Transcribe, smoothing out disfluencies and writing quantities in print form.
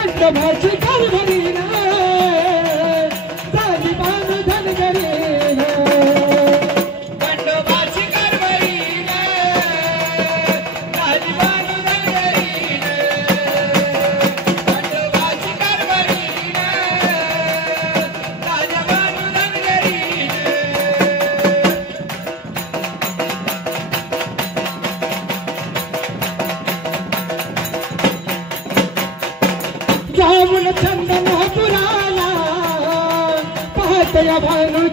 खंडोबाची कारभारी रे तालिबान धनगरी रे खंडोबाची कारभारी रे तालिबान धनगरी रे खंडोबाची कारभारी रे तालिबान धनगरी जाऊन चंदन पुराला पाहत या भानू